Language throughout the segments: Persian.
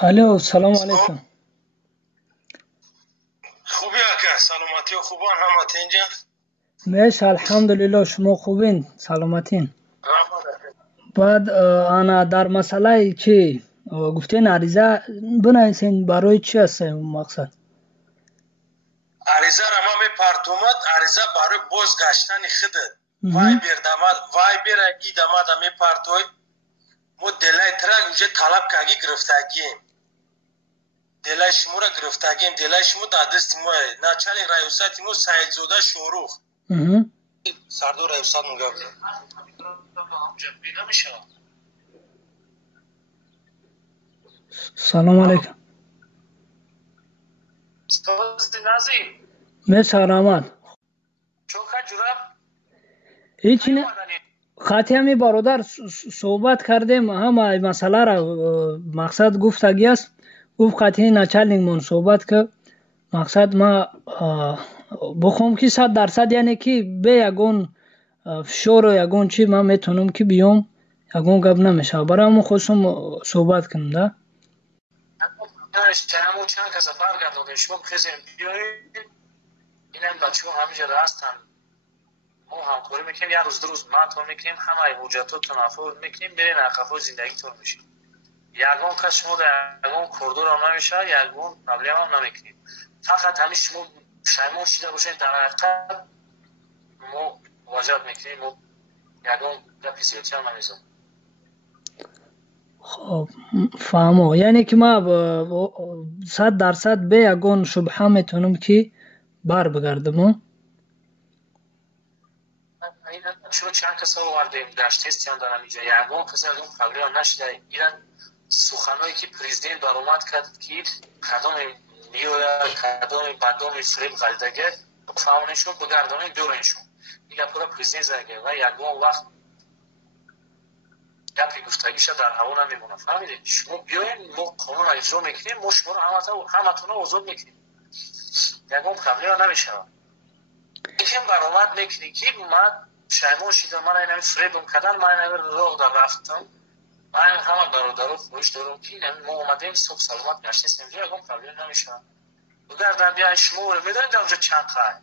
الو سلام علیکم. خوبی آقا سلامتی و خوبان همه اینجا. میش الحمدلله شما خوبین سلامتین. بعد انا در مسئله چی گفتین عریضه بنویسین برای چی است مقصد؟ عریضه را ما میپرتومد عریضه برای بازگشتن خودت وای بیرداماد وای بیره ای داماد میپرتوی مو دلای ترک اونجا طلب کاگی گرفتگیم دلای شما را گرفتگیم دلای شما در دست مو ناچنی رایوساتی مو سعید زوده شوروخ سردار رایوسات مگه بده سلام علیکم. میش رحمت هیچ نه خاطی همی برادر صحبت کردیم همه مسئله را مقصد گفتگی است گفت خاطی نچلنگ من صحبت که مقصد ما بخوام که 100% یعنی که به یگون فشار و یگون چی من میتونم که بیام یگون گپ نمیشه برای همون خواستم صحبت کنم ده چند کس برگردونده شما بخیزیم بیایید اینم بچه ها همینجا هستن ما همکاری میکنیم یه روز دو روز مطمئن میکنیم همه حجتات تنافر میکنیم برین عقب زندگی تون میشیم یگون کس شما در یگون کردور هم نمیشه یگون پرابلم هم نمیکنیم فقط همین شما شایمان شیده باشین در حقیقت ما واجب میکنیم و یگون گپی زیادی هم نمیزم. خب فهمو یعنی که ما 100% به یگون شبهه میتونم که بر بگردم چون چند کسا آوردیم در تستی هم دارم اینجا یگون کسی از اون قبلی هم نشده ایران سخنهایی که پریزیدنت بر اومد کرد که کدام میویا کدام بدام فریب غلطگه فهمونشون بگردانه دورنشون دیگه پورا پریزیدنت زنگه و یگون وقت گپی گفتگیش در هوا نمیمونه فهمیدید شما بیاین ما قانون اجرا میکنیم ما شما رو همتون رو آزاد میکنیم یگون قبلی ها نمیشه یکم برآمد میکنی که من شایمان شیدم من اینمی فریبم کدن من اینمی راه در رفتم من همه برادر خوش دارم که ما اومدیم صبح سلامت گشتیم اینجا یکم قبلی نمیشه بگردن بیاین شما رو میدونید اونجا چند خواهی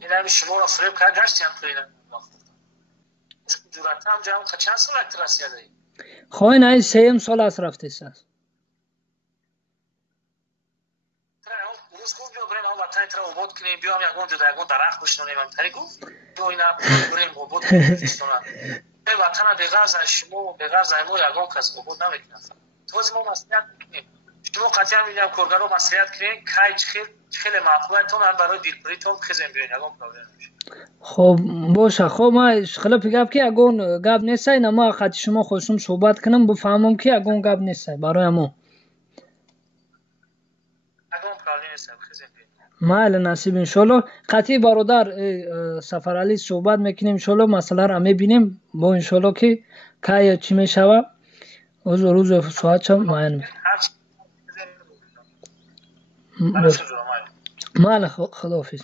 اینمی شما رو فریب کرد گشتیم پرینم جورت هم جمع چند سال اکتراسی دهی خواهی نه 3 سال از رفته است روز گفت بیا بریم وطن تر عباد کنیم بیام یگون جدا یگون درخت بشنونیم هم تری گفت بیا اینا بریم عباد کنیم به وطن بغیر زن شما بغیر زن ما یگون کس عباد نمیکنم توز ما مسئولیت میکنیم شما قطعی هم میگم کارگر رو مسئولیت کنیم که خیلی معقوله تون هم برای دیلپوری تون خیزیم بیاین یگون پرابلم نمیشه. خب باشه خب ما خلاف گپ که اگون گپ نیست اینا ما خاطر شما خواستم صحبت کنم بفهمم که اگون گپ نیست برای ما اگون پرابلم نیست خیزیم مال نصیب ان شاء الله قطعی برادر سفر علی صحبت میکنیم ان شاء الله مسئله را میبینیم با ان شاء الله که کی چی میشوه روز ساعت چم معین مال خداحافظ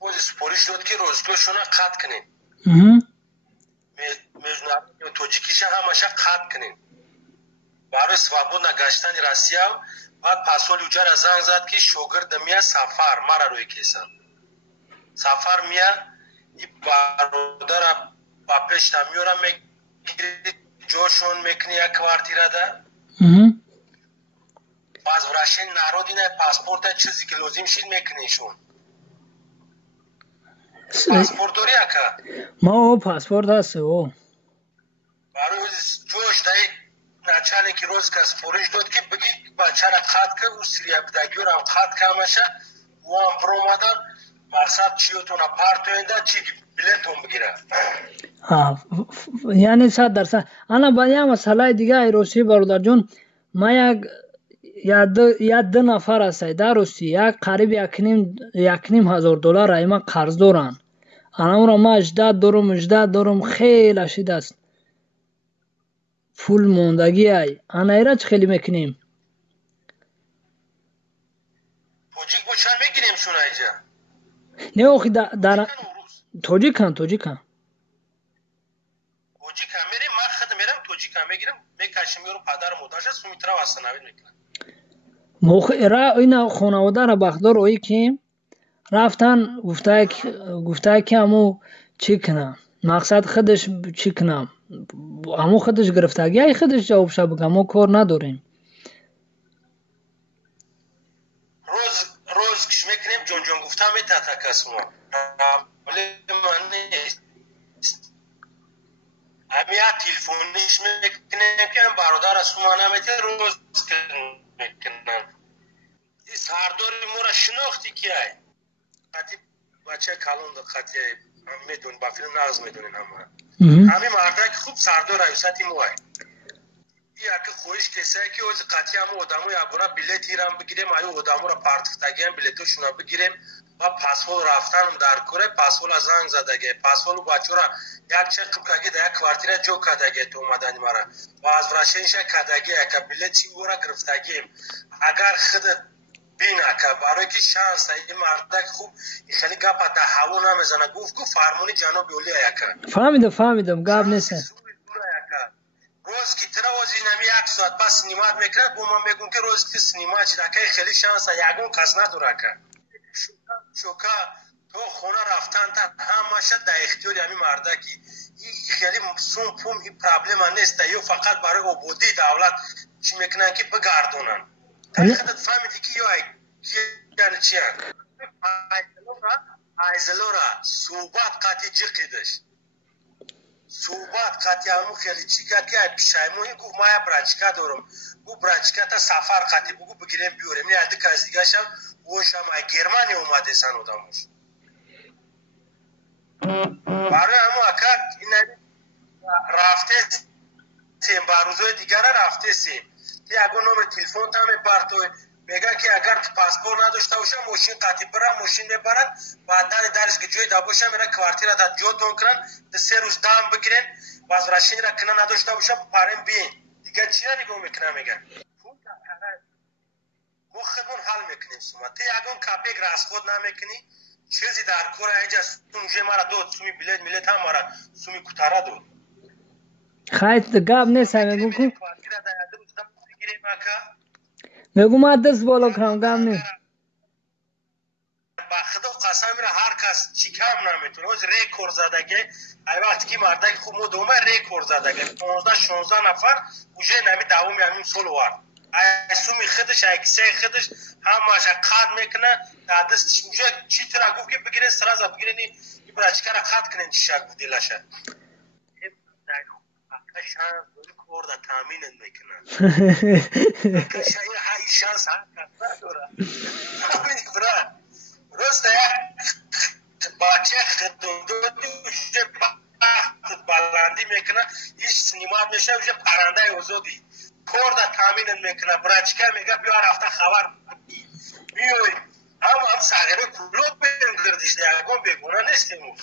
پلیس شد که روزگوشونه قطع کنین میجنه توجیکیش همشه قطع کنین برای свободно گشتن روسیه بعد پاسول اوجا را زنگ زد که شوگرد میا سفر مرا روی کیسن سفر میا این برادر با پیش نمیورم میگیری جوشون میکنی یک کوارتیره ده باز ورشین نارودی نه پاسپورت چیزی که لازم شید میکنیشون پاسپورت داری اکا ما پاسپورت هست او برای جوش دایی نچالی که روز که سپورش داد که بگی بچه را قطع که و سریع بدگی را قطع که همشه و هم پرومدن مقصد چیوتون پارتوینده چی بلیتون بگیره یعنی 100%. انا با یه مسئله دیگه ایروسی برادر جون ما یا دو نفر است در روسی یک قریب $1.5 هزار ایما قرض دارن انا اون را ما اجداد دارم خیلی شد است پول موندگی ای انا ایرا چه خیلی میکنیم توجیک بچه میگیریم شون ایجا نه اوخی در توجیک کن میریم من خود میرم کوچیک هم میگیرم میکشم یارو پدر و مادرش سومیترا واسناوی میکنم. را اینا خانواده را بخدار اوی که رفتن گفته که همو چی کنم مقصد خودش چی کنم همو خودش گرفتگی ای خودش جواب شد بگم ما کار نداریم. روز کش میکنیم جون گفتم میتاتا کسما ولی من نیست همیا تلفونیش میکنیم که برادر سومانه میته روز میکنم سرداری مورا شناختی که ای خطی بچه کلون خطی هم میدون با فیلم نغز میدونین همه مرده که خوب سردار رایوستی موهای یکی خویش کسایی که از قطعی همه آدمو یا برا بلیت ایران بگیریم آیا آدمو را پارتفتگی هم بلیتوشون را بگیریم و پاسپورت رفتن در کوره پاسپورت زنگ زدگه پاسپورت بچه را یک چک کگی در یک کوارتیر جو کدگه تو اومدنی مرا و از راشنش کدگه یک بلیت چی را گرفتگیم اگر خودت بینا که برای که شانس این مرده خوب خیلی گپا در هوا نمیزنه گفت که فرمانی جناب اولی یکه فهمیدم گپ نیست روز که ترا وزی نمی یک ساعت پس سینمات میکرد با من میگم که روز که سینما چی دکه خیلی شانس یگون کس نداره که شوکا تو خونه رفتن تا همه شد در اختیار همین مرده که خیلی سون پوم این پرابلم نیست یا فقط برای عبودی دولت چی میکنن که بگردونن خودت فهمیدی که یعنی چی ایزلورا صحبت قطعی جقیدش صحبت قطعی همون خیلی چی کرد که پیشایمونی گفت ما یه برچکه دارم گفت برچکه تا سفر قطعی بگو بگیریم بیاریم این عدد که از دیگه شم وش هم گرمانی اومده سن آدموش برای همون اکا این رفته سیم باروزای دیگر رفته سیم تی اگه نمبر تلفن تا میپرتوی میگه که اگر پاسپورت نداشته باشم ماشین قطعی برم ماشین میبرن بعد درش که جوی داباشم میره کوارتیر تا جو تون کنن ده 3 روز دام بگیرن و از راشین را کنه نداشته باشم پارم بین دیگه چی نگو میکنه میگه ما خودمون حل میکنیم سوما تی اگه کپیک راست خود نمیکنی چیزی در کور اینجا سومجه مرا دود سومی بلیت ملیت هم مرا سومی کتارا دود خیلی گپ نیست میگم که میگم ما دست بالا کنم گپ نیست با خدا قسم میره هر کس چیکم نمیتونه از ریکورد زدگی ای وقتی که مرده خوب مدومه ریکورد زدگی 15 16 نفر اوجه نمی دوام همین سول وار ای سومی خودش اکسه خودش همش قاد میکنه دستش اوجه چی ترا گفت که بگیره سراز بگیرنی این برچکه را قاد کنن چی شک بودیلاشه شانس کورد تامین میکنه کشای های شانس ها داره همین برا روسته باچه خدودوشه بلندی میکنه هیچ سینما میشه وجه پرنده اوزودی کورد تامین میکنه برچکه میگه بیا رفته خبر میوی هم ساغره کلوب بگردیش دیگه بگونه نیستیم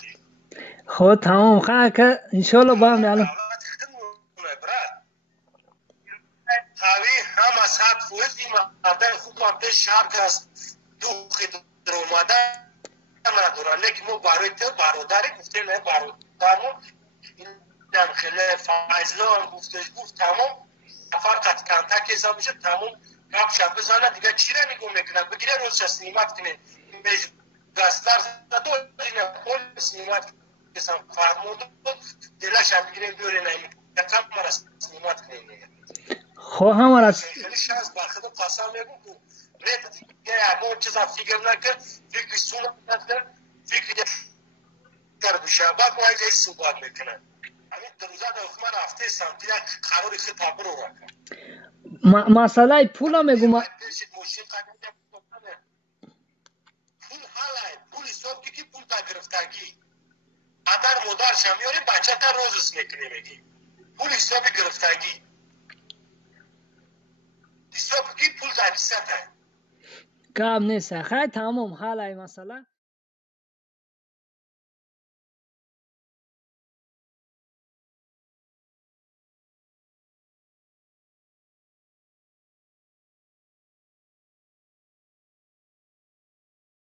خب تمام خواه که انشالله با هم یالم خواهی هم از حد فوزی مردن خوب هم پیش شهر که از دو خیلی در اومده ندارن لیکن ما برای تو برادری گفته نه برادرمون این هم خیلی فایزلا هم گفت تمام نفر قد کنتک حساب میشه تمام گپ شب بزنه دیگه چی را نگو میکنه بگیره روز سینمات کنه بیش دستر زده اینه کل سینمات کسان فرمونده دلش هم بگیره بیاره نمی یکم مرا سینمات کنه نگه خو همارا خیلی شانس باخده قسم میگم که ریت دیگه اگه چیزا فکر نکرد فکر سونا نکرد فکر در بشه بعد ما اینجا صحبت میکنه همین دروزه در حکومت رفته سمتی قرار خطاب رو رکن مسئله پولا میگم پول حالای پول حساب که پول تا گرفتگی ادر مدار شمیاری بچه تا روزش میکنه میگی پول حساب گرفتگی حساب کی پول در کسته کام نیست خیلی تمام حالای مسئله